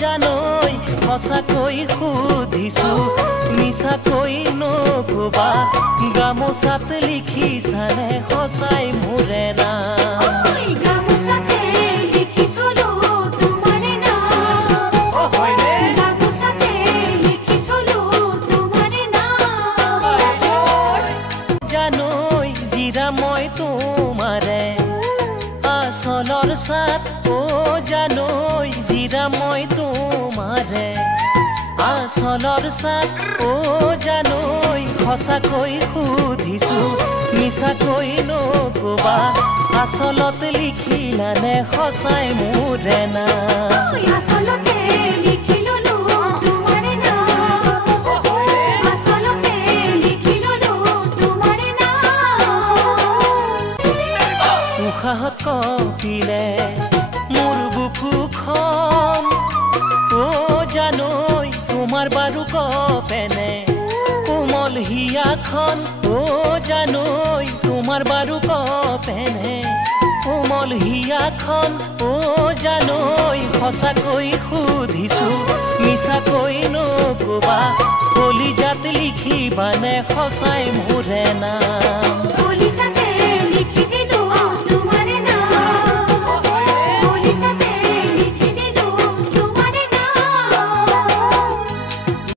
জানৈ সঁচাকৈ সুধিছো মিছাকৈ নকবা গামোচাত লিখিছানে সঁচাই মোৰে নাম জানৈ জিৰা মই তোমাৰে আচলৰ সাত ও জানৈ জিৰা মই তোমাৰে আচলৰ সাত ও জানৈ সঁচাকৈ সুধিছো মিছাকৈ নকবা আচলত লিখিলানে সঁচাই মোৰে নাম উশাহত কঁপিলে মোৰ বুকুখন ও জানৈ তোমাৰ বাৰু কপেনে কোমল হিয়াখন ও জানৈ তোমাৰ বাৰু কপেনে কোমল হিয়াখন ও জানৈ সঁচাকৈ সুধিছো মিছাকৈ নকবা কলিজাত লিখিবানে সঁচাই মোৰে নাম